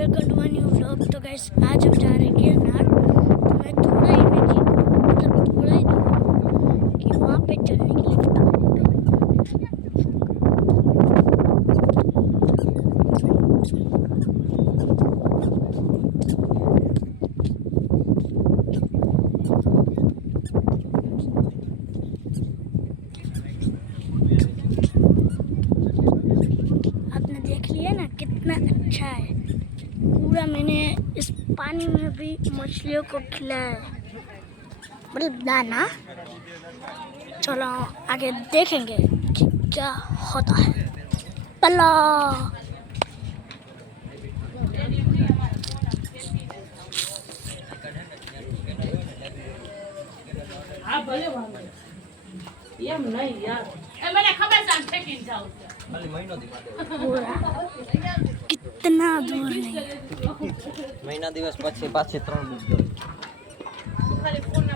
Welcome to my new vlog. तो guys आज हम जा रहे हैं गिरनार। तो मैं थोड़ा ही नज़दीक मतलब थोड़ा ही दूर कि वहाँ पे चलने के लिए आपने देख लिया ना कितना अच्छा है। पूरा मैंने इस पानी में भी मछलियों को खिलाया है, मतलब दाना। चलो आगे देखेंगे कि क्या होता है। पला એમ નહીં યાર એ મને ખબર છે ફેંકી જાવ ખાલી મહિનો દી पूरा कितना दूर नहीं। મહિના દિવસ પછી પાછી 3 દિવસ ખાલી ફોન